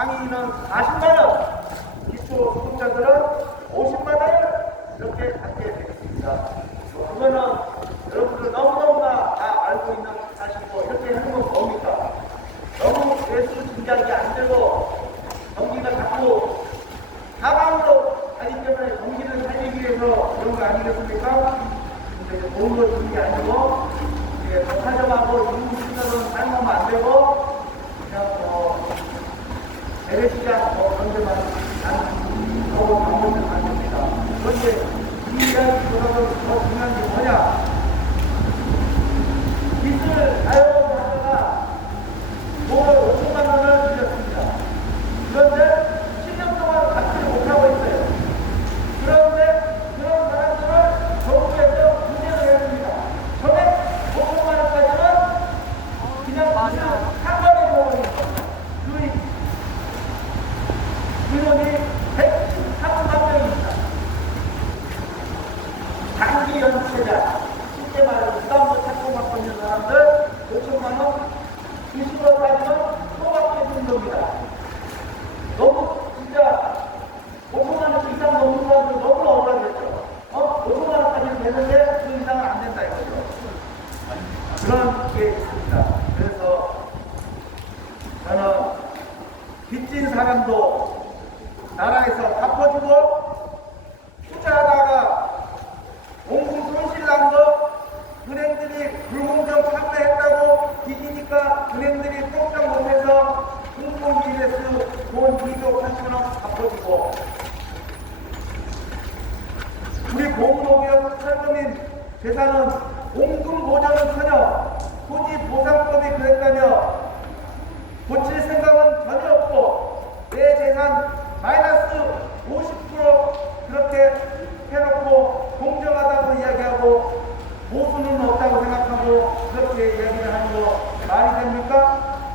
상위는 40만 원, 기초 수급자들은 50만 원을 이렇게 받게 되겠습니다. 그거는 여러분들 너무너무나 다 알고 있는 사실이고, 이렇게 하는 건 뭡니까? 너무 매수 진작이 안 되고 경기가 자꾸 하방으로 가기 때문에 경기를 살리기 위해서 그런 거 아니겠습니까? 근데 돈으로 주는 게 아니고 더 사정하고 인구시설은 사용하면 안 되고 그냥 재래시장 그런 데만 하고 방법을 만듭니다. 그런데 이 이야기보다도 더 중요한 게 뭐냐? 빚을 사용하다가 돈을 5천만 원을 빌렸습니다. 그런데 10년 동안 갚지를 못하고 있어요. 그런데 그런 사람들을 정부에서 구제를 했습니다. 전액 5천만 원까지는 그냥 상관이 되어버립니다. 인원이 113명입니다. 장기 연체자, 쉽게 말해서 부담도 찾고 받고 있는 사람들 5천만 원, 20% 따지면 소박해 정도입니다. 너무 진짜 5천만 원 이상 넘는 사람들 너무 억울하겠죠. 5천만 원까지는 되는데 그 이상은 안 된다 이거죠. 그런 게 있습니다. 그래서 저는 빚진 사람도 나라에서 갚아주고 투자하다가 공공 손실 난 거 은행들이 불공정 판매했다고 빚이니까 은행들이 꼼짝 못해서 공공기일에서 돈 2조 8천원 갚아주고, 우리 공무노기업 철거민 재산은 공금 보전은커녕 토지 보상법이 그랬다며 고칠 생각은 전혀 없고 내 재산 마이너스 50% 그렇게 해놓고 공정하다고 이야기하고 보수는 없다고 생각하고 그렇게 이야기를 하는 거 말이 됩니까?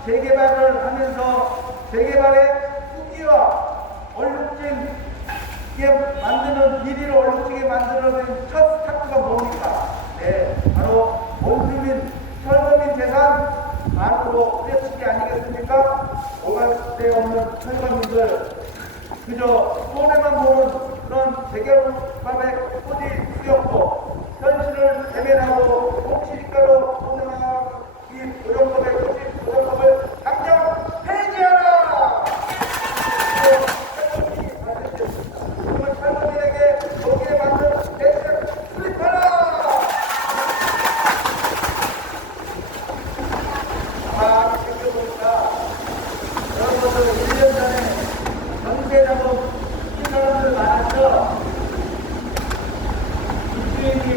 재개발을 하면서 재개발의 후기와 얼룩진게 만드는 비리를 얼룩지게 만들어낸 첫 스타트가 뭡니까? 네, 바로 원주민, 철거민 재산 안으로 뿌려치기 아니겠습니까? 오갈 데 없는 철거민들 그저 손해만 보는 그런 재개발의 꼬리 숙였고 현실을 대면하고 공시지가로 운영하기 고용법의 꼬리 고용법을 당장 폐지하라! 그러면 탈북민에게 거기에 맞는 대책 수립하라! 다 생겨보니까 여러분들 1년 전에 전세자금 이 사람들 많았죠? 집주인이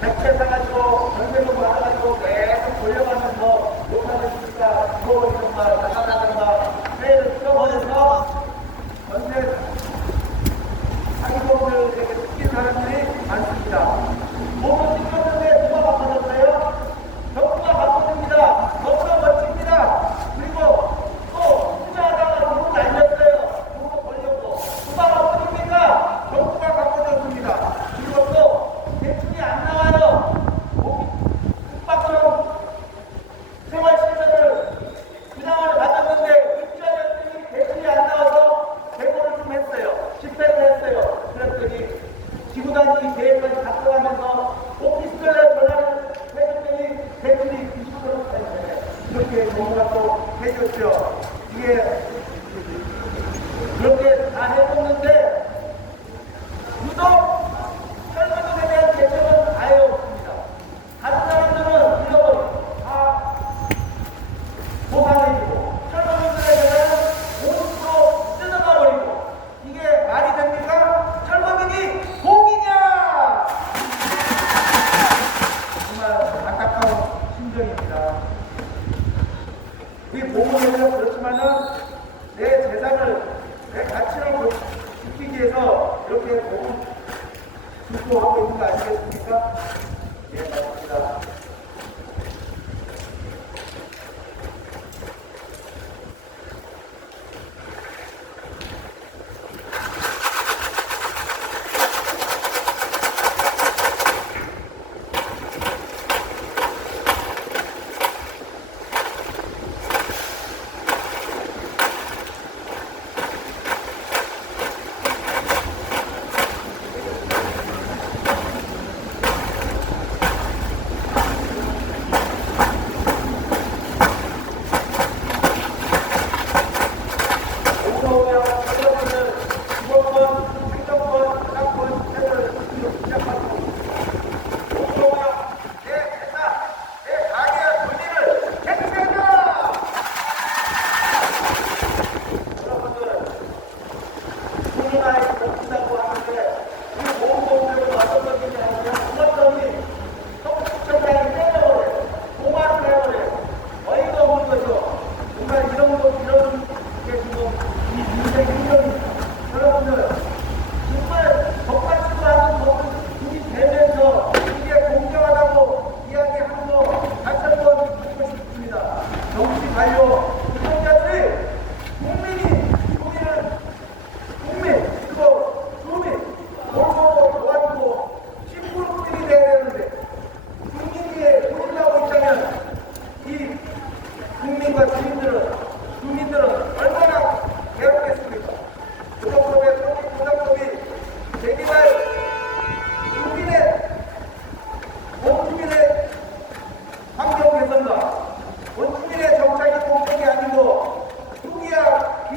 백채 사가지고 전세금 받아가지고 계속 돌려가면서 못하겠으니까 부어버리던가 나가다던가 회를 풀어버려서 전세 사기범들에게 뜯긴 사람들이 많습니다. 몸을 뜯겼는데 누가 바꿔줬어요? 정부가 바꿔줍니다. 너무나 멋집니다. 그리고 또 투자하다가 돈 날렸어요. 돈 벌려고. 누가 바꿔줍니까? 정부가 바꿔줬습니다. 그리고 또 대출이 안 나와요. 국박처럼 생활시설을 분양을 받았는데 입주하였더니 대출이 안 나와서 대고를 좀 했어요. 집회를 했어요. 그랬더니 지구단위 계획까지 갖고가면서 오피스텔에 전화를 해줬더니 대출이 90%까지 이렇게 정부가 또 해줬죠. 이게 그렇게 다 해줬는데 유독 철거민에 대한 대책은 아예 없습니다. 다른 사람들은 잃어버리고 다 보상해주고 철거민들에 대해서는 50% 뜯어가버리고 이게 말이 됩니까? 철거민이 공이냐? 정말 안타까운 심정입니다. 우리 공무원에서 그렇지만은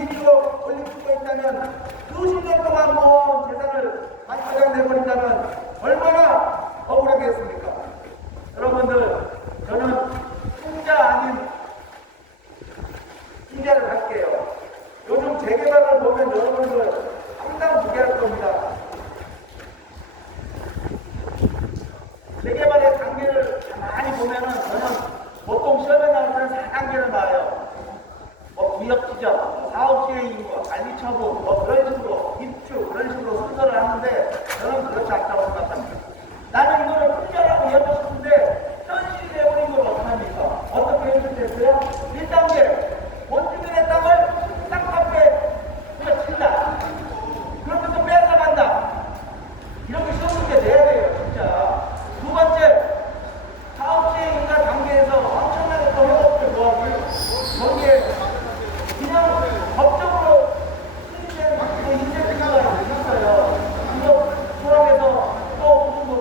비리로 올릴 수가 있다면 수십 년 동안 모은 재산을 반타작 내버린다면 얼마나 억울하겠습니까? 여러분들, 저는 풍자 아닌 인자를 할게요. 요즘 재개발을 보면 여러분들 상당 무게할 겁니다. 재개발의 단계를 가만히 보면은 저는 보통 시험에 나올 때는 4단계를 나와요. 구역 지정, 사업 시행, 관리 처분, 그런 식으로 입주, 그런 식으로 순서를 하는데 저는 그렇지 않다고 생각합니다. 나는 이거를 풍자라고 이해하고 싶은데 현실이 되어버린 걸 어떡합니까? 어떻게 현실됐어요? 1단계, 원주민의 땅을 땅값에 친다. 그러면서 뺏어간다. 이렇게 시험 문제 내야 돼요, 진짜. 두 번째, 사업 시행인가 단계에서 엄청나게 또 협업을 도와줄 거기에 그냥 법적으로 승인된 인센티브가 있어요. 이거 수락해서 또 무슨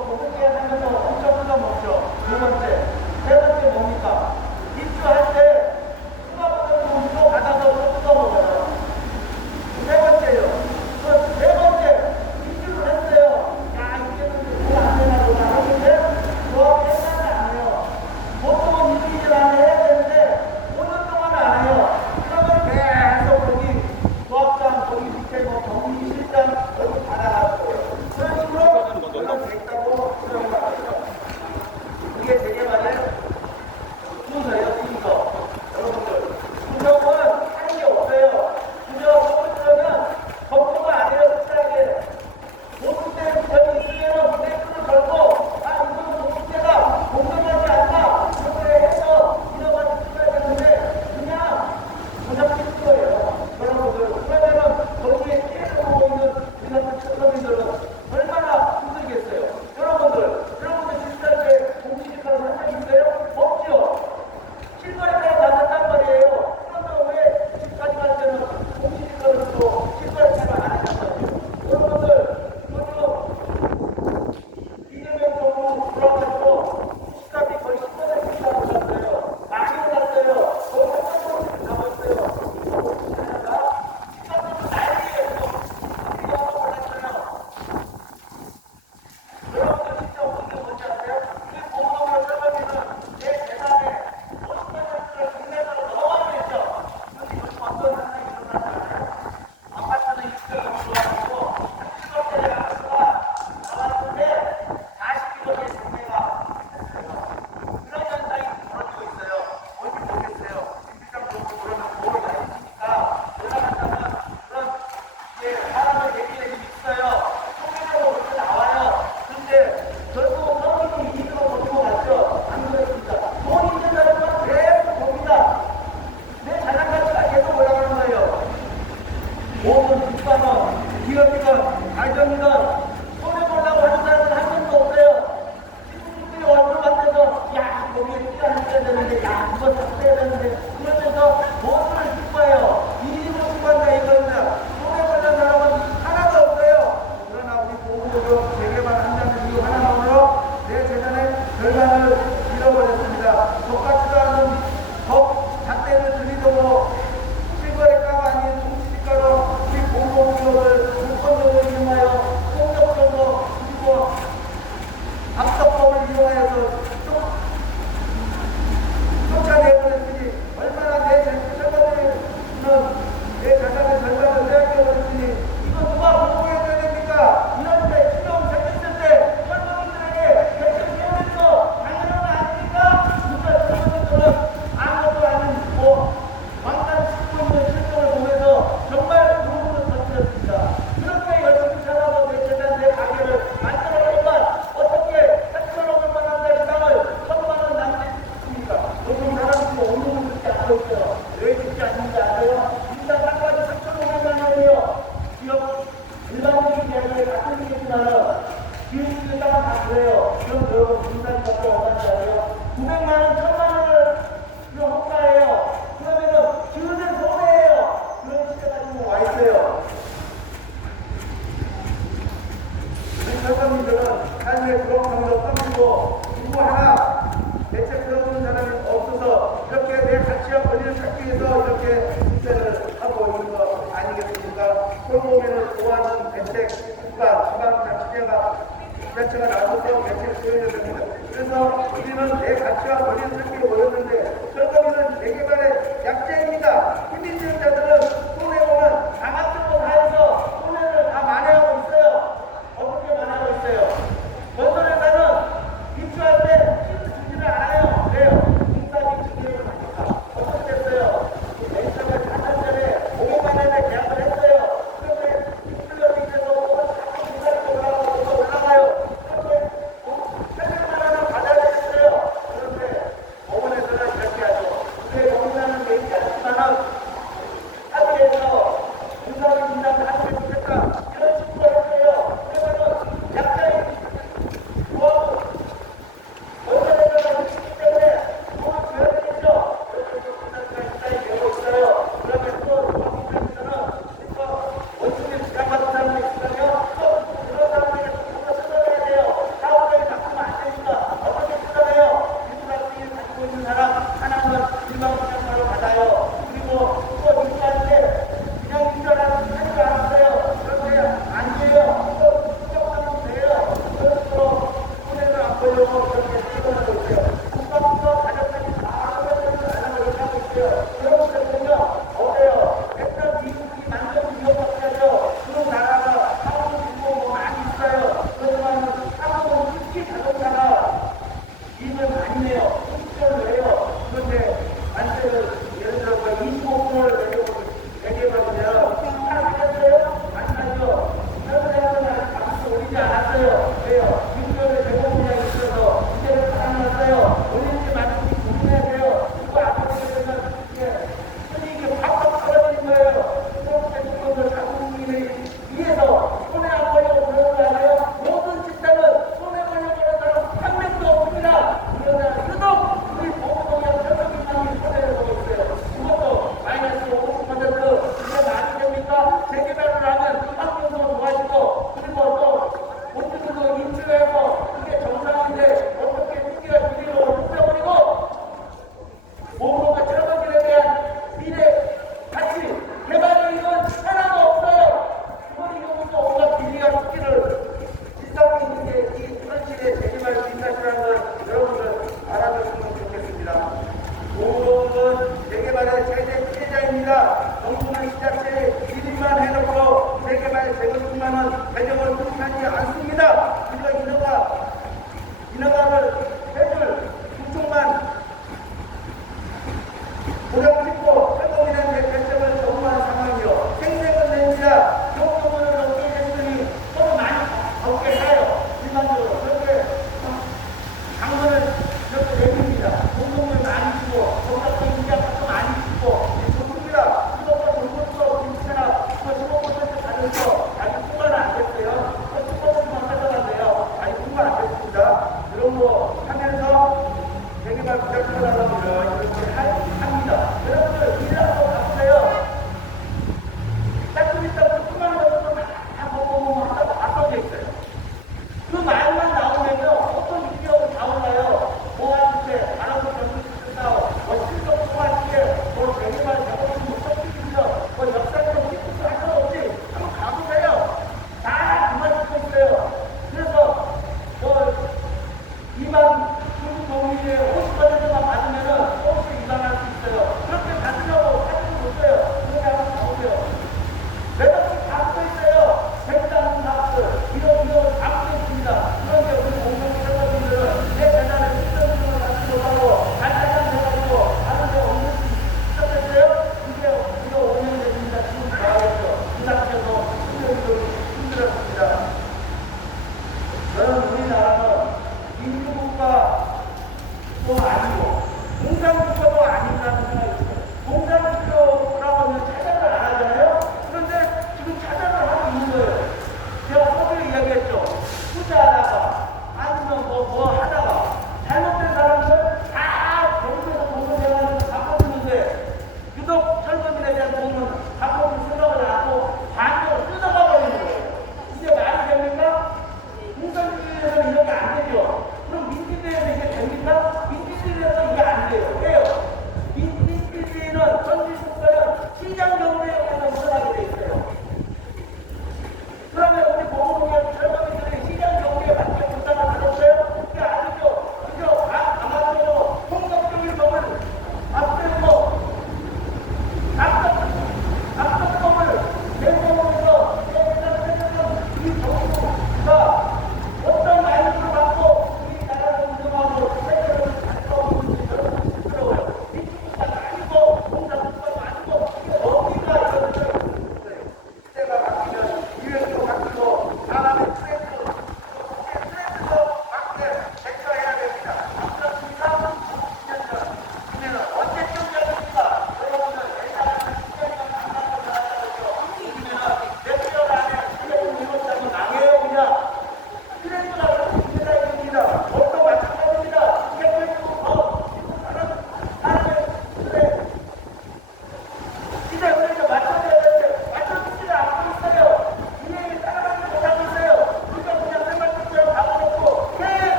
소고기를 좋아하는 대책, 국가, 지자체가 나서서 대책을 보여야 됩니다. 그래서 우리는 내 가치와 권리를 살기로 모였는데 철거비는 재개발의 약자입니다. 힘 있는 자들은 손해보는 장학금을 하여서 손해를 다 만회하고 있어요. 어떻게 만회하고 있어요? 건설회사는 입주할 때 힘을 주지를 않아요. 왜요? 공사비 증여를 하니까. 어떻게 됐어요? 벤처가 4천짜리 500만 원에 계약을 했어요. 그런데 입주력이 있어서 공사비도 올라가고 올라가요. 그런데 800만 원을 받아야 되겠어요. 그런데 법원에서는 이렇게 하죠. 그게 공사는 돼 있지 않지만은 합의해서 공사비 분담을 하게 좋겠다. 이런 식으로 했어요. 그러면은 약자의 조합은 건설회사가 있기 때문에 돈을 줘야 되겠죠. 그래서 공사비가 입장이 되고 있어요. 그러면 또 조합입장에서는 원칙에 지장받은 사람이 있으면 또 그런 사람에게 돈을 뜯어내야 돼요. 사업자에 납부면 안 되니까 어떻게 뜯어내요? 일부락비를 가지고 있는 사람 하나는 일방적으로 받아요. 그리고 또 입주할 때 그냥 입주하라는 하지도 않았어요. 그런데 안 돼요. 또 수정하면 돼요. 그런 식으로 손해를 안 보려고 그렇게 뜯어내고 있어요. 국가부터 가정까지 다 뜯어내는 노력을 하고 있어요. 여러분들 보면 어때요? 맨날 미국이 만든 기업밖에 하죠. 그런 나라가 한국 있고 뭐 많이 있어요. 그렇지만 한국은 특히 자동차가 이익은 아니네요. 특별을 해요. 그런데 만세를 예를 들어서 25%를 내려버리면 하겠어요? 안 하죠. 그런 데는 값을 올리지 않았어요. 왜요? 6개월에 대공분양이 있어서 이제는 살아났어요. 올리지 말고 고민해야 돼요. 이거 안 하게 되면 이게 팍팍 떨어지는 거예요. 그렇게 지금은 자국민을 위해서 손해 안 보려고 그러는 거 아니에요? 모든 집단은 손해 보려고 그러는 사람 한 명도 없습니다. 그러나 유독 우리 보건동양 철도기관이 손해를 보고 있어요. 그것도 마이너스 50%. 이게 말이 됩니까? 재개발을 하면 환경도 좋아지고 그리고 또 본주도 인출해서 그게 정상인데 어떻게 특기가 비리로 흡수해버리고 보호가 철거기에 대한 미래 가치 개발 이익은 하나도 없어요. 이번 이경우도 온갖 비리와 특기를 일상에 있는 게 이 현실의 재개발 뒷사실이라는 걸 여러분들 알아주시면 좋겠습니다. 보호는 재개발의 최대 피해자입니다. 정부는 시작체에 일만 해놓고 재개발 재건축만은 배정을 못하지 않습니다. 우리가 인허가를 해줄 구축만 도장 찍고 철거민한테 결정을 거부하는 상황이요. 생색은 냅니다. 요금을 넣게 했더니 서로 많이 적게 해요. 일반적으로. 그런데 당근을 이렇게 내립니다. 공동을 많이 주고 정답적 인자값도 많이 주고 좋습니다. 그것도 정부도 김치나 15% 받아서 아직 통과는 안 됐어요. 15%만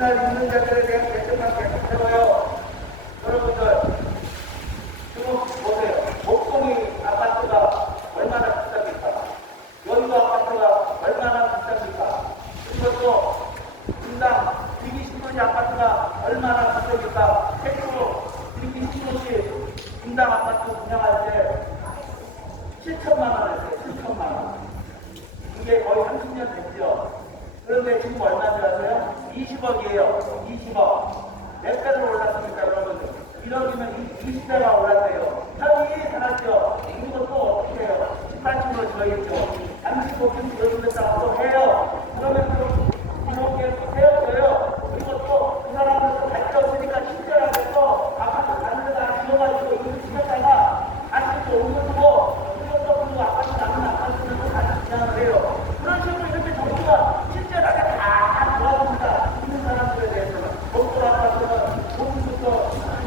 맨날 있는 자들에 대한 결정만 계속 세워요. 여러분들, 지금 보세요. 목동이 아파트가 얼마나 비쌉니까? 여의도 아파트가 얼마나 비쌉니까? 그리고 또 분당 120호지 아파트가 얼마나 비쌉니까? 120호지 분당 아파트 분양할 때 7천만 원 했어요. 7천만 원. 이게 거의 30년 됐죠. 그런데 지금 얼마인지 아세요? 20억이에요. 20억. 몇 배로 올랐습니까, 여러분들? 1억이면 20배가 올랐대요. 하루에 살았죠. 그리고 또 어떻게 해요? 18층으로 지어있죠. 35층 지어주겠다고 또 해요. 그러면 또 이렇게 또 세워져요. 그리고 또 그 사람들도 갈 데 없으니까 친절하게 또 아파트 다른 데다 지어가지고 이거 지었다가 다시 또 옮겨주고 그리고 또 그리고 아파트 남은 아파트는 또 다시 지향을 해요. 그런 식으로 이렇게 정부가 친절하게 다 도와줍니다. 있는 사람들에 대해서는. 목돈 아파트는 목부터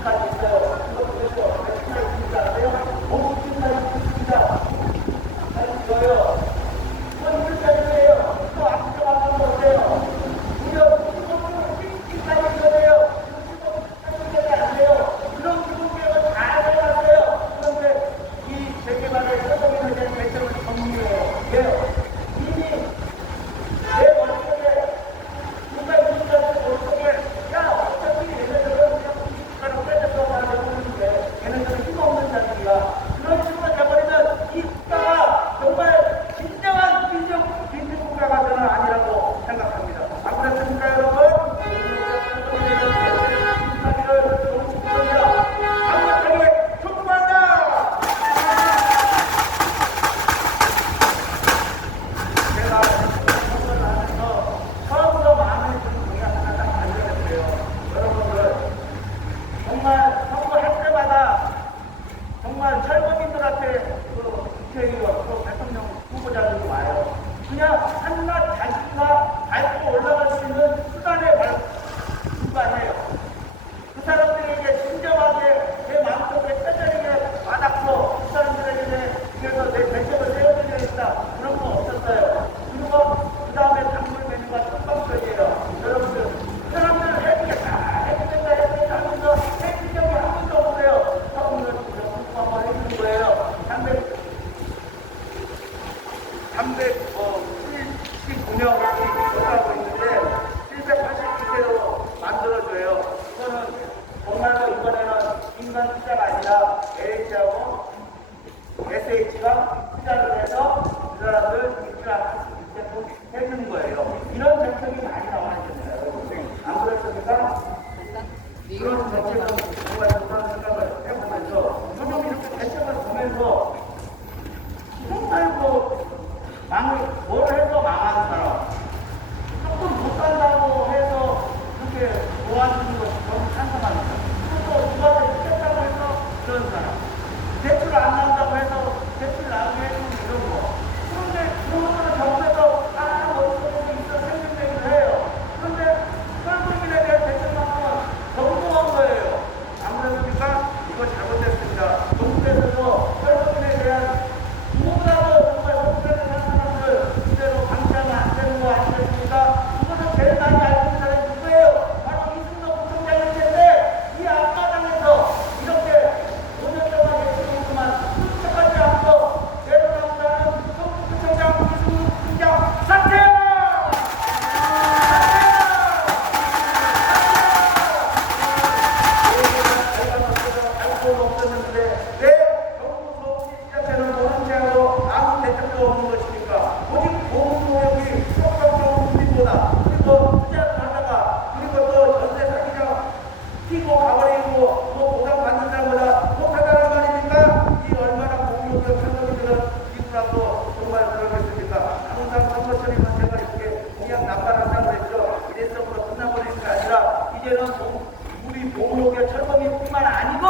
까지 있어요. 그래서 몇 층까지 있는지 아세요? 50층까지 있습니다. 아니, 저요. 그건 물자리예요. 또 앞으로 가면 어때요? 무려 15층까지 있어요. 15층까지 안 돼요. 그런 기본계획을 다 해놨어요. 그런데 이 재개발의 서정에 대한 결정을 정리해요. 왜요? 이미 내 머릿속에 누가 있는가를 머릿속에 야 어차피 얘네들은 그냥 국가로 빼져서 가려고 하는데 얘네들은 힘없는 자들이야. 그런 식으로 돼버리면 이 국가가 정말 진정한 민주국가가 저는 아니라고 생각합니다. 안 그렇습니까 여러분? 민주주의를 정치권이라 강력하게 촉구한다! 제가 선거를 하면서 처음으로 마음에 드는 공약 하나 딱 발견했어요. 여러분들 정말 선거할 때마다 정말 철거민들한테 그 국회의원, 또 대통령 후보자들이 와요. 그냥 한낱 자신과 밟고 올라갈 수 있는 수단에 불과해요. 그 사람들에게 진정하게 내 마음속에 뼈저리게 와닿고 그 사람들에게 그래서 내 대책을 세워드리겠다 그런 거 없었어요. 그리고 그 다음에 단물 메뉴가 촉박적이에요. 여러분들 그 사람들은 해주겠다 하면서 해준 적이 한 번도 없어요. 처음으로 지금 한번 해주는 거예요. 379명이 조사하고 있는데 782세로 만들어줘요. 이거는 정말로 이번에는 인간 투자가 아니라 LH하고 SH가 투자를 해서 그 사람들 입주할 수 있게끔 해주는 거예요. 이런 정책이 많이 나와 있잖아요. 안 그렇습니까? 그런 정책은 정말 좋다는 생각을 해보면서 요즘 이렇게 대책을 보면서 정말 뭘 해서 망하는 사람 조금 못 산다고 해서 그렇게 도와주는 것이 저는 찬성합니다. 또 누가 죽겠다고 해서 그런 사람 대출 안 나온다고 해서 대출 나오게 해주는 이런 거 그런데 그런 거는 정부에서 어디서 있어 생명력을 해요. 그런데 설국민에 대한 대책만큼은 너무한 거예요. 안 그렇습니까? 이거 잘못됐습니다. 정부에서도 설국민에 대한 누구보다도 정말 설국민에 대한 사람들 그대로 방치하면 안 되는 거 아니겠습니까? 그것을 제일 많이 알고 있는 사람이 누구예요? 바로 이승덕 부총장일 텐데 이 앞마당에서 이렇게 5년 동안 예측을 했지만 쫓아가지 않고 내려나온다는 부총장 이승덕 부총장 사퇴! 없었는데 왜 정부 소득 시장에는 모른 채로 아무 대책도 없는 것입니까? 오직 보험료역이 속박적으로 국민보다 그리고 투자를 하다가 그리고 또 전세 사기자 튀고 가버리고 뭐 보상받는 사람보다 못하다는 말입니까? 이 얼마나 보험료역 설명들은 이구라고 정말 그러겠습니까? 항상 선거철이면 제가 이렇게 공약 남발한다고 했죠. 일회성으로 끝나버리는 게 아니라 이제는 우리 보험료계 철거민뿐만 아니고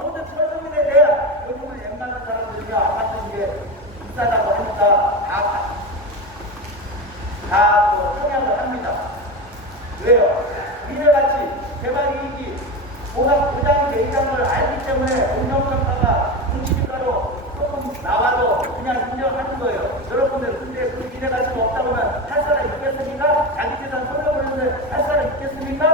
모든 철거민에 대한 요즘은 웬만한 사람들이 아파트 이제 비싸다고 하니까 다 청약을 합니다. 왜요? 미래가치, 개발 이익이 보장이 되는 걸 알기 때문에 운영평가가 공시지가로 조금 나와도 그냥 인정하는 거예요. 여러분들 근데 그 미래가치가 없다고 하면 할 사람 있겠습니까? 자기 재산 손해보는데 할 사람 있겠습니까?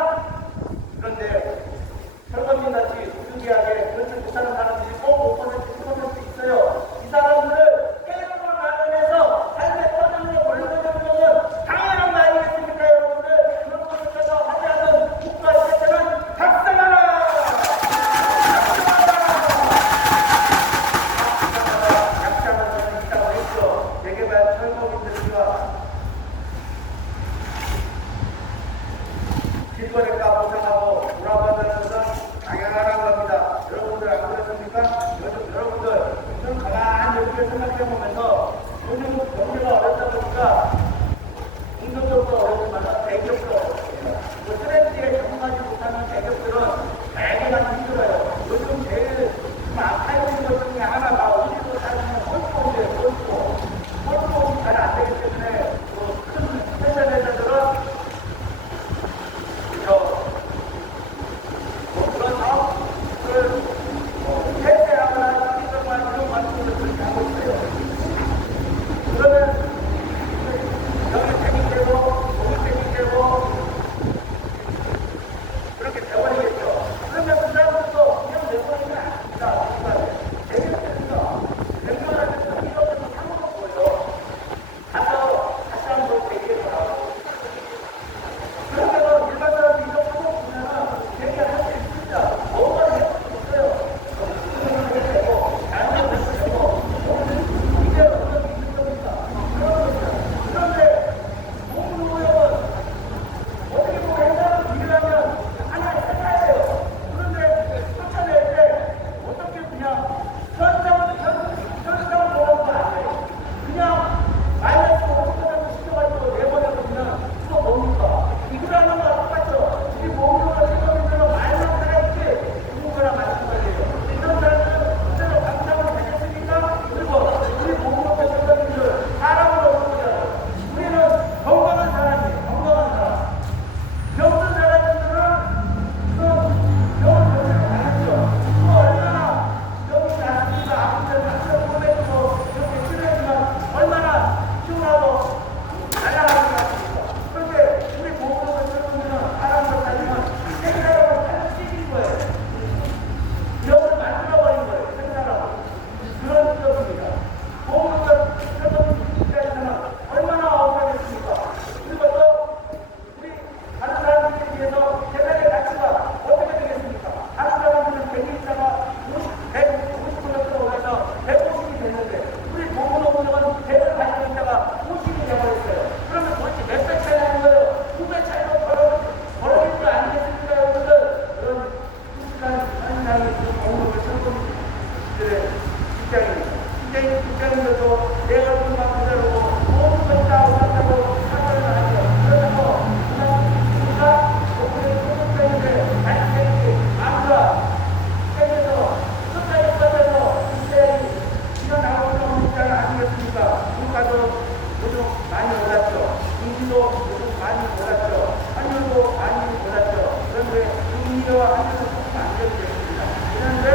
문제와 한계는 조금 안정되겠습니다. 그런데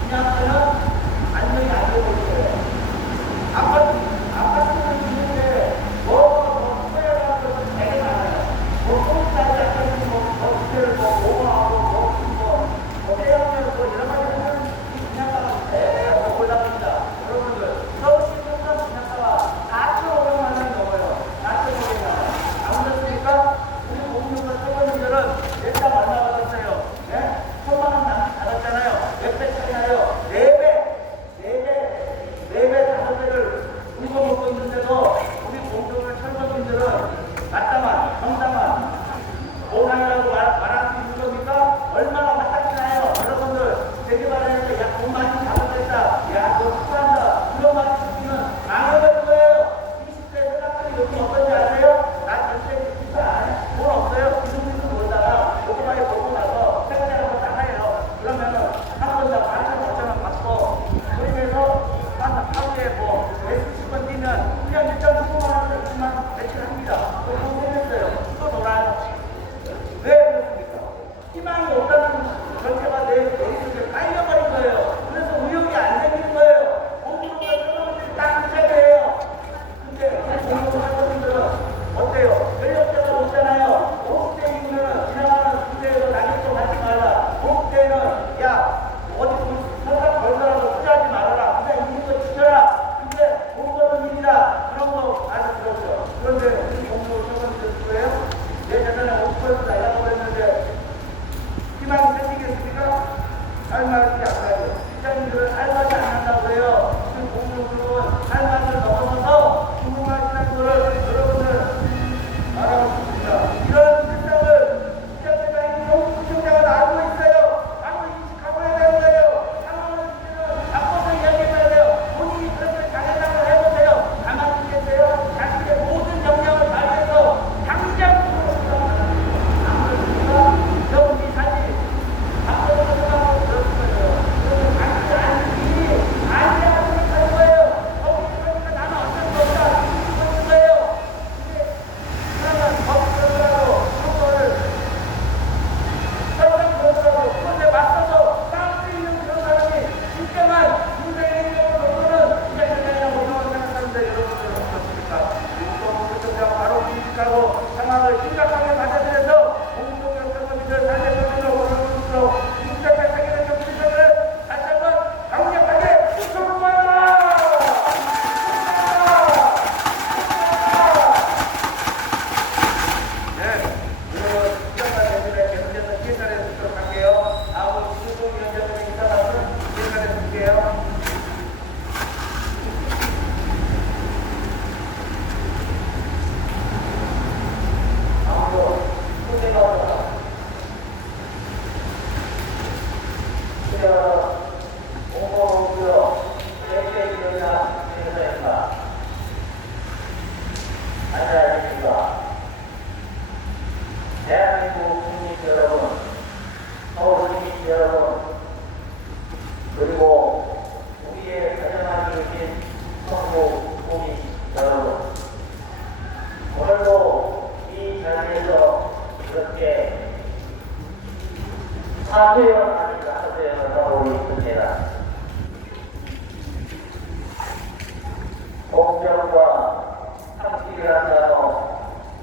분양가는 안정이 안 되고 있어요. 아파트는 있는데 투자라는 것은 되게 많아요. 공짜리 아파트 주택을 오버하고 대형으로 여러 가지 하는 이 분양가가 계속 올라갑니다. 여러분들 서울시 평당 분양가가 4,500만 원이 넘어요. 4,500만 원. 안 그렇습니까? 우리 공무원 서버님들은 일단 만나봤어요. 예? 1,000만 원 받았잖아요. 몇 배 차이 나요? 4배, 5배를 우리가 먹고 있는데도 우리 공무원 철거민들은 낮다만, 정다만, 보상이라고 말할 수 있는 겁니까? 얼마나 마땅히 나요? 여러분들, 되게 말하는데, 야, 돈 많이 잡아냈다. 야, 너 축하한다. 이런 말 듣기는 망해버린 거예요. 20대 사람들이 여기 어떤지 아세요? 나 절대 진짜 안 해. 돈 없어요? 기둥기둥 놀다가 오토바이 보고 나서 생활하고 나가요. 그러면은 한 번 더 반찬 5,000원 받고, 그러면서 하루에 몇십 번 뛰면 그냥 1.9만 원만 매출 합니다. 또 생겼어요. 또 놀아요. 왜 그렇습니까? 희망이 없다는 전체가 내 머릿속에 깔려버린 거예요. 그래서 의욕이 안 생기는 거예요. 공부가 여러분들이 딱 그 자리예요. 근데 공부 학생들은 어때요? 연령대가 높잖아요. 50대 이후는 지나가는 군대에서 낙엽도 받지 말라. 50대는 야 어디 설사 벌더라도 투자하지 말아라. 그냥 있는 거 지켜라. 근데 공부하는 일이다. 그런 거 아주 들었죠. 그런데 우리 공부 저번들 누구예요? 내 재산에 50% 날라고 그랬는데 희망이 생기겠습니까? 할말이 안 나죠. 시장님들은 할 말이 안 한다고 해요. 지금 공무원은 할 말을 넘어서서 궁금하시는 거를 여러분들 알아보고 있습니다. 이런 실상을 시장회장이 시청자가 알고 있어요. 알고 인식하고 해야 되는 거예요. 상황을 이제는 바꿔서 이야기해야 돼요. 본인이 그렇게 자기장을 해보세요. 가만히 있겠어요? 자신의 모든 역량을 발휘해서 당장 여기 사진 앞서서 생각하고 그럴 거예요. 그러면 아니라고 생각할 거예요. 거기 그러니까 나는 어쩔 수 없다. 그럴 거예요. 근데 그러면 거기 그러더라도 그거를 설령 그러더라도 그것에 맞서서 싸울 수 있는 그런 사람이 진정한 인생의 행동을 놓고는 시장회장이라고 생각하는데 여러분들은 어떻습니까? 공동구청장 바로 인식하고 상황을 심각하게 받아들여서 공동구청 선거민들 단체적으로 오늘부터 인적한 세계의 정치적을 다시 한번 강력하게 요청합니다. 네, 그리고 시장관 대신에 계속해서 기획단에 듣도록 할게요. 다음은 이준동 위원장님의 인사말씀 기획단에 듣게요. 대한민국 국민 여러분, 서울 시민 여러분, 그리고 우리의 가정을 이루신 성도 국민 여러분, 오늘도 이 자리에서 이렇게 사퇴원 아닌 사퇴원을 하고 있습니다. 공정과 상식이라는 단어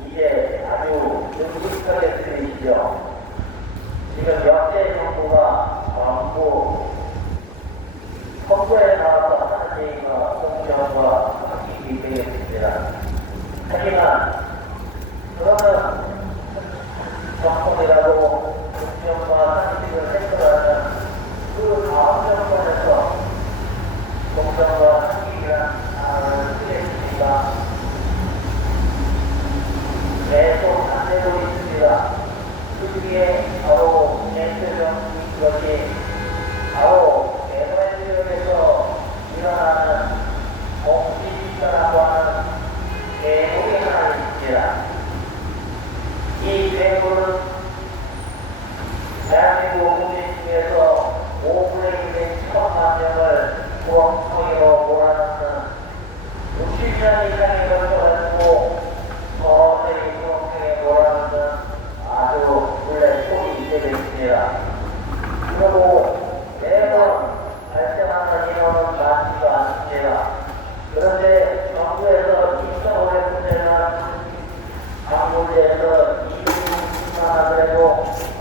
이제 아주 능숙하게 들리시죠. 지금 역대 정부가 광고 선거에 나와서 하는 얘기가 공정과 상식이 되겠습니다. 하지만 그러면 정권이라고 공정과 상식을 했더라면 그 다음 정권에서 공정과 상식이란 단어를 쓰겠습니다. 계속 안 되고 있습니다.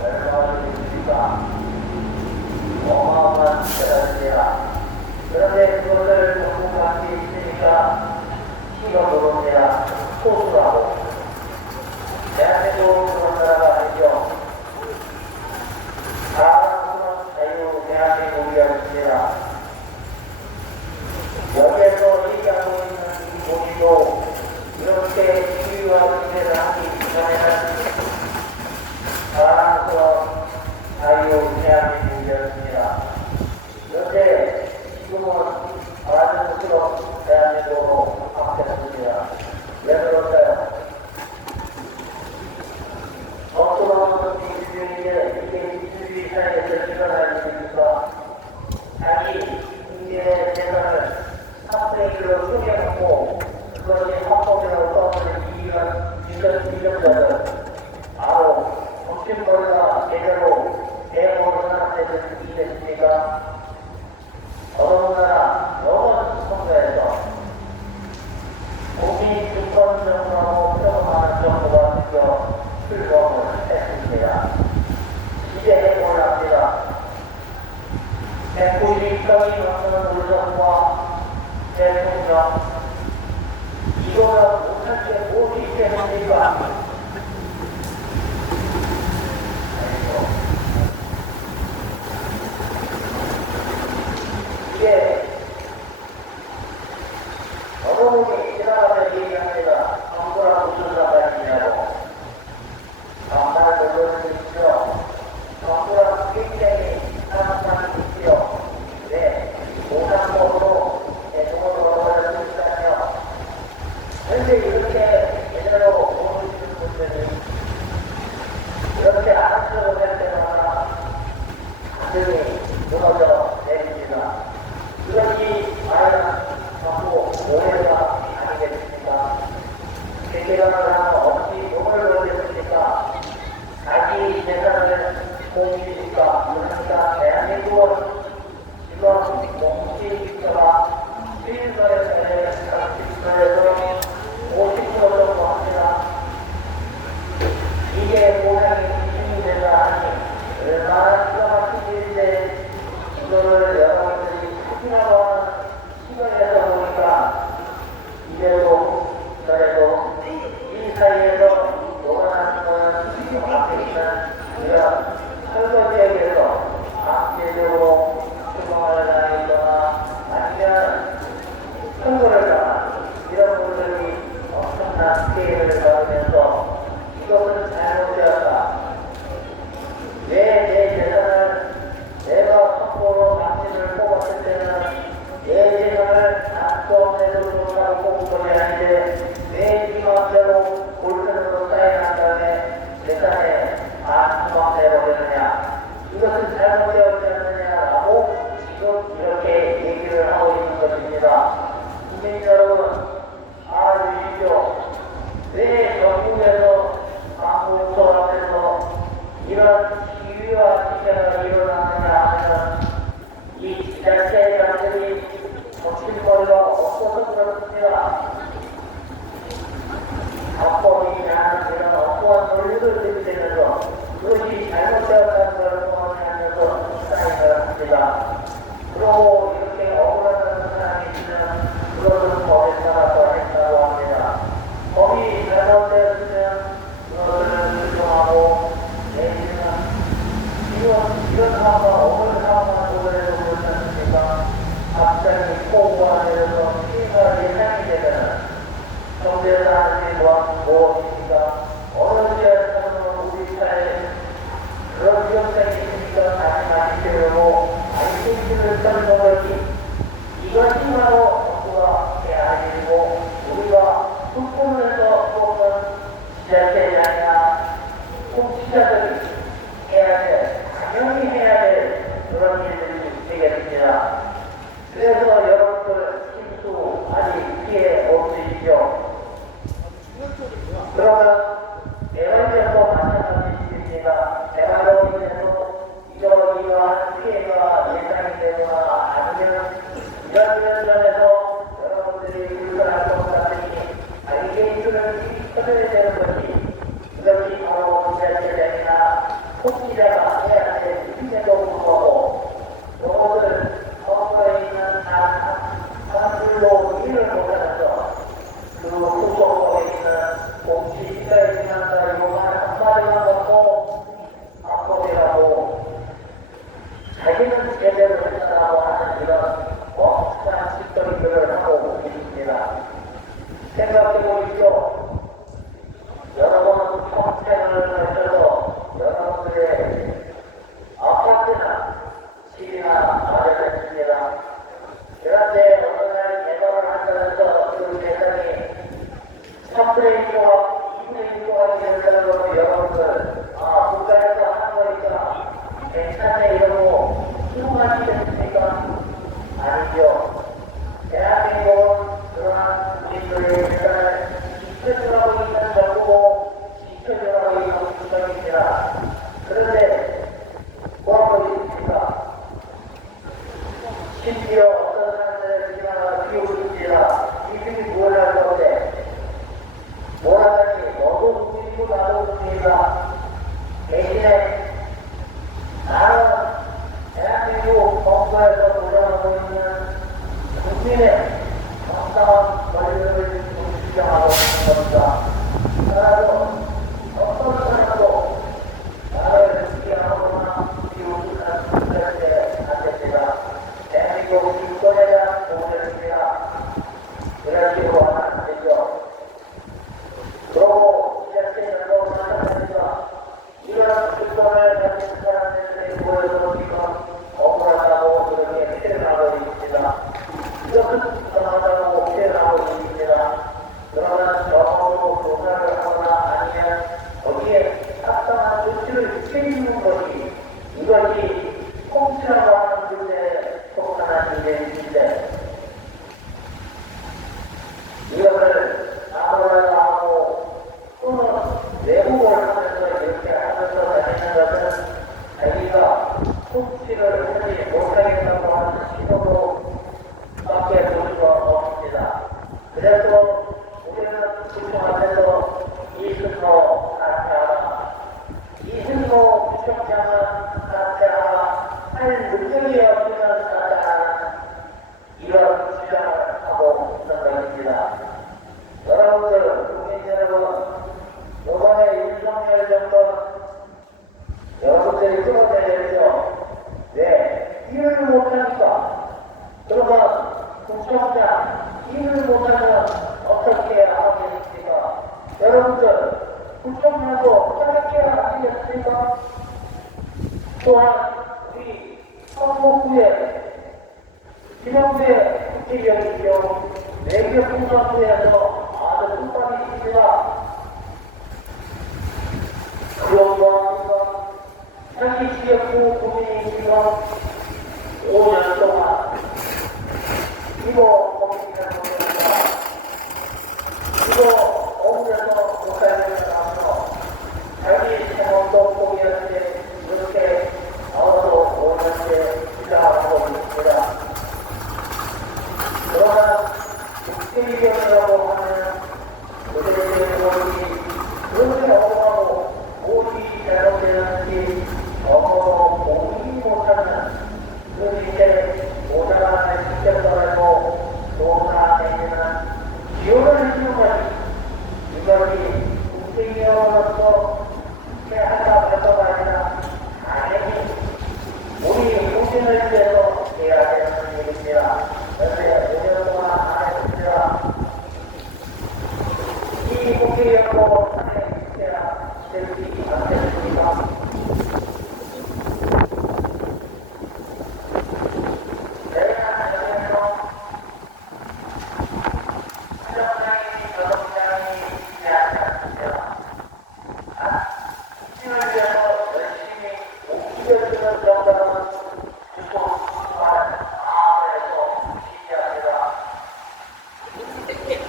얼마나 되십니까? 어마어마한 대단입니다. 그런데 그것을 전부 갖고 있으니까 시가 노동자 소수라고 대한민국 그런 나라가 아니죠. 사랑스러운 자유 대한민국이었습니다. 여기에서 얘기하고 있는 이 본인도 이렇게 지위와 지혜를 하기 전에는 사랑스러운 자유 대한민국이었습니다. 그런데 지금은 아름스러운 대한민국으로 바뀌었습니다. 왜 그럴까요? 어떤 민주주의에 이게 민주주의 사회에서 일어날 일입니까? 자기 인민의 재산을 학생으로 숨겨놓고 그것이 합법이라고 떠드는 이념자들 바로 정신머리가 제대로 대법을 하는 일이 됐습니까? 더더군다나 이번 선거에서 국민 주권 정부라고 표현하는 정부가 드디어 출범을 했습니다. 이제 올랍니다. 190명이 넘는 우리 정부와 대통령 이거는 못할 게 무엇이 있겠습니까? 이게 어느 분이 지나가서 얘기합니다. 정부랑 무슨 상관이냐고. 정말 놀라주십시오. 정부랑 굉장히 상관이 있지요. 네, 오상법으로 대통령으로 걸어버렸으니까요. 그런데 이렇게 제대로 모르시는 분들이 이렇게 안쓰러울 때마다 가슴이 무너져 내립니다. 이것이 과연 전부 오해가 아니겠습니까? 세계관을 하면 어찌 몸을 걸렸습니까? 자기 재산을 공시니까 그러니까 대한민국은 지금 공시지가가 수인서에서 50% 정도 합니다. 이게 보상이 힘이 되다 하니 얼마나 기가 막힌 일인데 이거를 여러분들이 확인하고 하는 시간에서 보니까 이래도 저래도 이 사이에서 원하는 것은 앞에 있는 이런 선거지역에서 악재적으로 추방을 당했거나 아니면 선거를 당한 이런 분들이 엄청난 피해를 받으면서 이것은 잘못되었다. 왜 내 재산을 내가 선거로 당신을 뽑았을 때는 내 재산을 낙수업내도 못하고 뽑은 것이 아닌데 내 지맘대로 골편으로 사인한 다음에 재산에 반수만 내버리느냐. 이것은 잘못되었지 않느냐라고 지금 이렇게 얘기를 하고 있는 것입니다. 국민 여러분 알아주십시오. 왜 전국에서 방송소 앞에서 이런 시위와 집회가 일어나느냐 하면 이 지자체장들이 정신머리가 없어서 그렇습니다. 합법이냐 이런 어떠한 논리를 들이대면서 그것이 잘못되었다는 걸 뻔하면서 사인을 합니다. 그러고 이렇게 억울하다는 사람이 있으면 그것은 법에 따라서 했다고 합니다. 법이 잘못되었으면 그것을 수정하고 내지는 이런 상황과 어느 상황만 보더라도 그렇지 않습니까? 갑자기 폭우가 내려서 피해가 예상이 되면 정부에서 하는 게 무엇입니까? 어느 지역에서는 우리 사회에 그런 위험성이 있으니까 다시 많이 되려고 아이템들을 써는 것이 이것이 바로 정부가 해야 할 일이고 우리가 국공에서 뽑는 지자체장이나 공직자들이 해야 될, 당연히 해야 될 그런 일들이 되겠습니다. 그래서 여러분들 침수 아직 피해 없으시죠? 그러면 이것이 통치라고 하는 것에 속하는 일인데 이것을 아무래도 하고 또는 외국어를 하면서 이렇게 하면서 다니는 것은 자기가 통치를 하지 못하겠다고 하는 신호로 밖에 볼 수가 없습니다. 그래서 우리는 구청한테서 이승호 사퇴하라, 이승호 구청장은 사퇴하라 할 능력이 없으면 사퇴하라는 이런 주장을 하고 있는 것입니다. 여러분들, 국민 여러분, 이번에 윤석열 정권 여러분들이 끌어내야죠. 왜? 일을 못하니까. 그러면 구청장 일을 못하면 어떻게 하겠습니까? 여러분들, 구청장도 어떻게 하시겠습니까? 또한 우리 성북구에 김영대 국회의원이요, 내교 공산부에서 아주 뜻밖이 있습니다. 그런 거합니까? 자기 지역구 국민이니까 5년 동안 이거 고민을 못합니다. 이거 오면서 못살면서 나와서 자기 생활도 포기하는데 이렇게 나와서 오는데 주장하고 있습니다. 그러나 국회의원이라고 하는 그들의 모습이 그렇게 억울하고 무엇이 잘못되는지 너무 모르지 못하는 그 밑에 오다가 직접적으로 도사내지는 지원을 해주는 것이 이것이 국회의원으로서 해하다 발표가 아니라 다행히 우리 국민을 위해서 해야 되는 일입니다. 그런데 5년 동안 안 했습니다. 이 국회의원도 해야 될지 안 됐습니까?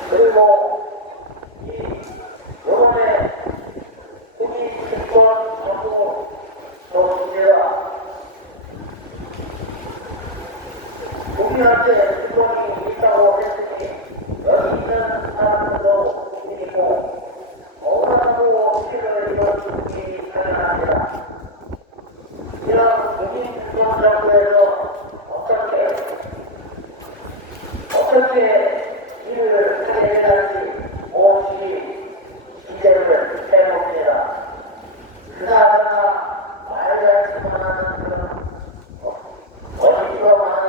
그리고 이 요번에 우리 정권 정부 좋습니다. 우리한테 주권이 있다고 했으니 여기 있는 사람들도 있고 억울하고 필요를 이런 일이 당연합니다. 이런 국민 주권 정부에서 어떻게 일을 해야 할지 무엇이 기대를 해봅니다. 그나저나 말도 하지 못하는 그런 어디가 많은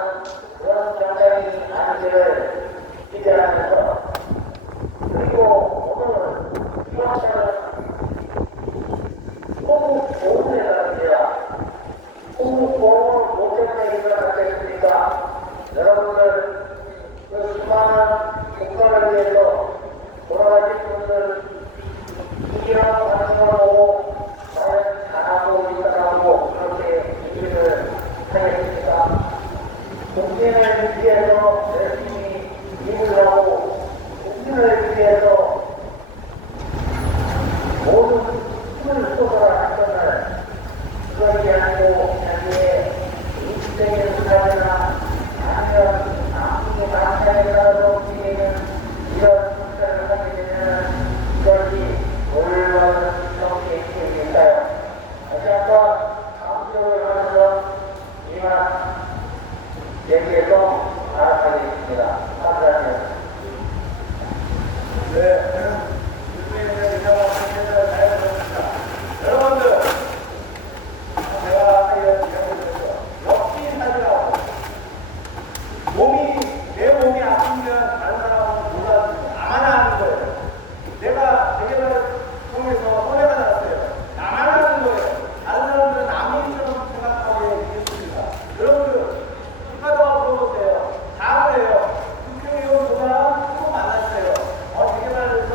그런 정당이 아니기를 기대하면서 그리고 오늘 이화차는 호국 보훈에 갑니다. 호국 보훈을 못 때문에 일어났겠습니까? 여러분들 그 수많은 국가를 위해서 돌아가신 분들 이기랑 반응하고 과연 잘하고 있다고 그렇게 얘기를 하겠습니까? 국민을 위해서 열심히 일을 하고 국민을 위해서 모든 힘을 쏟아야 하는 그것이 아니고 자기의 인생의 수단이나 아니면 아무리 만찬에 따라서 우리에는 이런 선택을 하게 되면 이것이 올바른 정치행위일까요? 다시 한번 강조를 하면서 이만 얘기해서 알아가겠습니다. 감사합니다. 네. 국민의 의사와 상태를 잘 들었습니다. 여러분들, 제가 얘기해보겠습니다. 역시 사실하고 내 몸이 아프면 다른 사람은 몰라도 나만 아는 거예요. 내가 재개발을 통해서 손해가 났어요. 나만 아는 거예요. 다른 사람들은 남의 일처럼 생각하게 되겠습니다. 여러분들, 축하도 물어보세요. 잘해요. 국회의원보다 꼭 만나주세요. 재개발을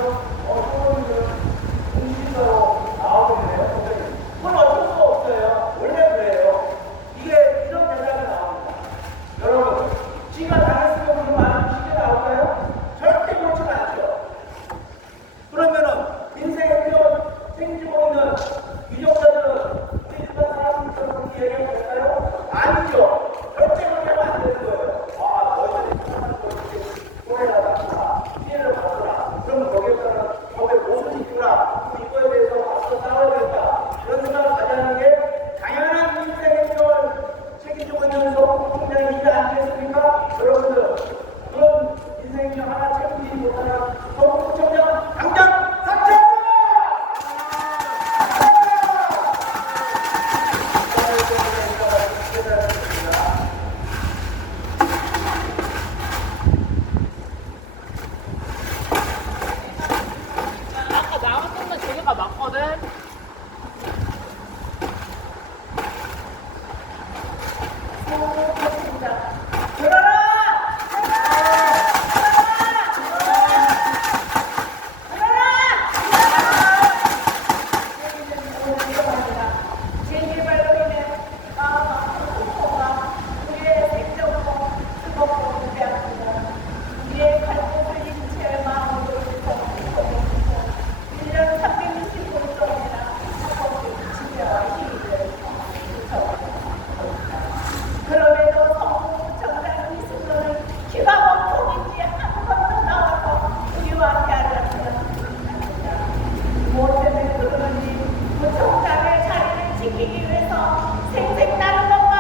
생생 나는 것만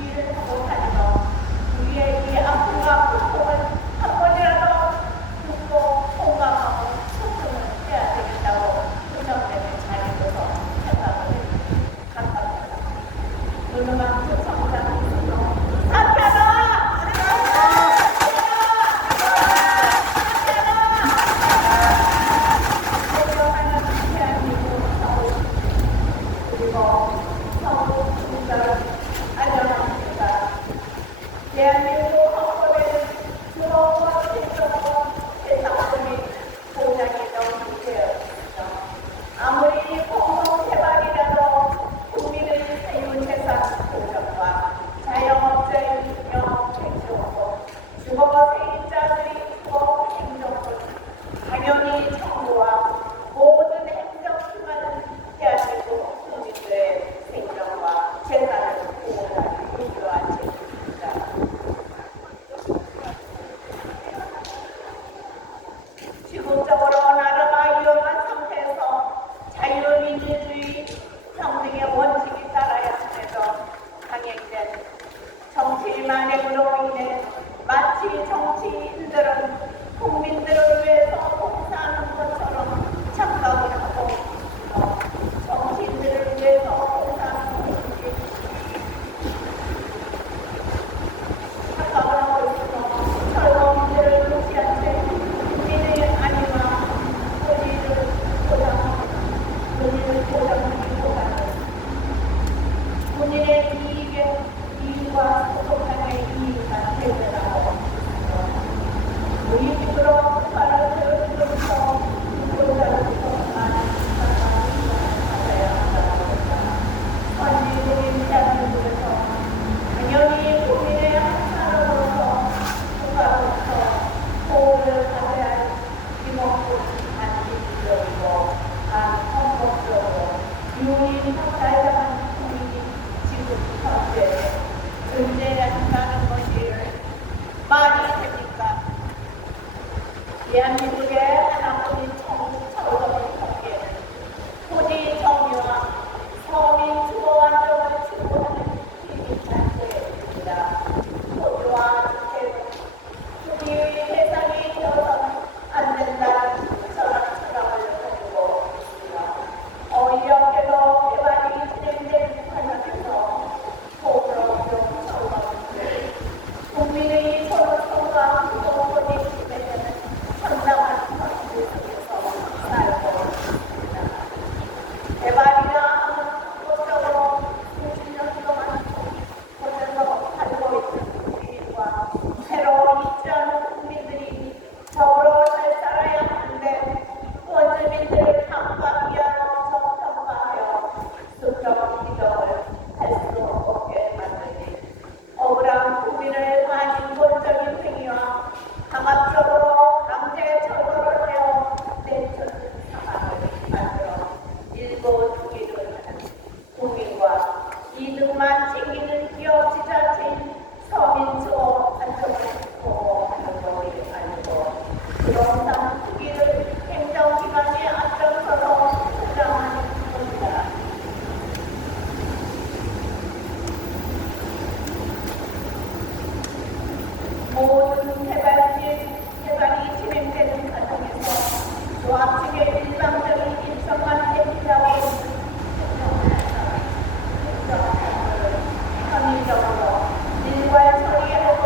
일을 하고 다니며 우리의 이 아픔과 고통을 한 번이라도 듣고 공감하고 소통을 해야 되겠다고 운영되는 자리로서 생각을 갖습니다. 누누만큼 성장했으며 사편아! 대한민국 헌법에는 주거와 생존권, 재산권이 보장이 너무 되어 있습니다. 아무리 공동개발이라도 국민의 자유재산 보장과 자영업자의 운영 생존권, 주거 세입자들이 주거 행정권, 당연히 정부와 모든 행정기관은 대한민국 국민들의 생존과 재산을 보호하기 필요한 책임입니다. 지속적으로 나라가 위험한 상태에서 자유민주주의 평등의 원칙이 따라야 함에도 강행된 정치만행으로 인해 마치 정치인들은 국민들을 위해서 봉사하는 것처럼 착각을 하고 정치인들을 위해서 봉사하는 것이 착각을 하고 있으며 철거민들을 무시한 채 국민의 안위와 권리를 보장하기보다는 본인의 이익과 소속감의 이익만 대변하고 무의식으로 말을 들으면서 유권자로서 많은 사랑을 받아야 한다고 합니다. 선진국인 대한민국에서 당연히 국민의 한 사람으로서 국가로서 보호를 받아야 할 이목구 반민주적이고 반헌법적으로 유인학자이라는 국민이 지금 현재 존재한다는 것이 말이 됩니까? 대한민국의 하나뿐인 철거의 통계는 토지 정의와 서민 주거 안정을 추구하는 시민단체입니다. 토지와 주택은 소비의 대상이 되어서는 안 된다는 철학을 가지고 있습니다. 어이없게도 개발이 진행되는 과정에서 소유용 철거는 국민의 소유성과 구성권이 침해되는 상당한 현실 속에서 살고 있습니다. 개발이라 하는 법적으로 수십 년 동안 곳에서 살고 있는 국민과 새로 입주하는 국민들이 더불어 잘 살아야 하는데 원주민들을 강과 위안으로 정평가하여 수평 이동을 할 수 없게 만드니 억울한 국민을 반인본적인 행위와 강압적으로 강제 철거를 하여 내쫓는 상황을 만들어 일부 투기를 하는 국민과 이득만 챙기는 기업 지자체인 서민주거 안정을 보호하는 것이 아니고 부동산 투기를 행정기관의 앞장서서 주장하는 것이다. 모든 개발이 진행되는 과정에서 조합측의 일방적인 일정만 대표하고 있는 행정을 편의적으로 일괄 처리하고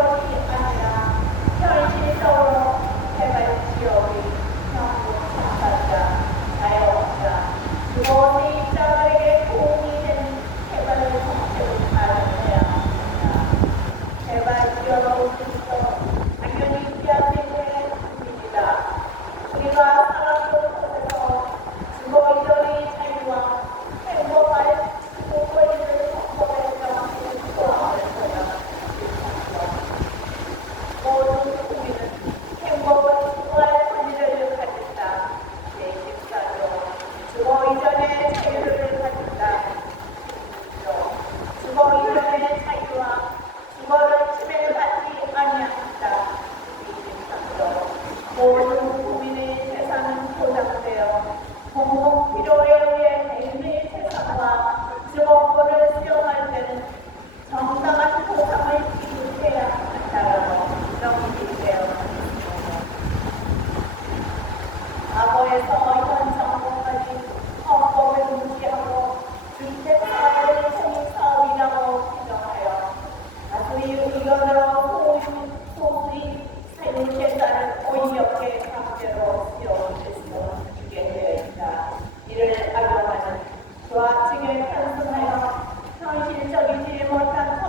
수용할 때는 정당한 보상을 지급해야 한다라고 명기되어 있습니다. 과거에서 현 정부까지 헌법을 무시하고 주택사업을 공익사업이라고 규정하여 다수의 의견으로 소수의 사유재산을 오인력의 강제로 수용할 수 있게 되어 있다. 이를 악용하는 좌측에 편승하여 현실적이지 못한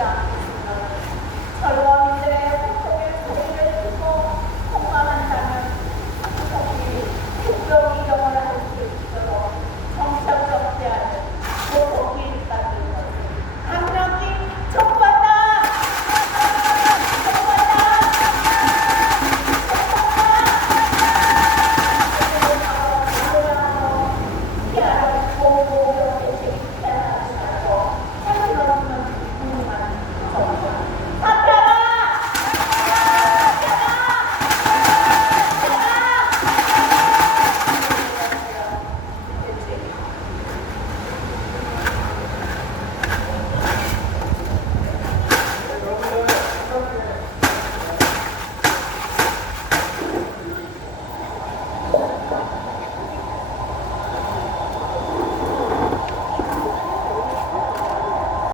있습니다.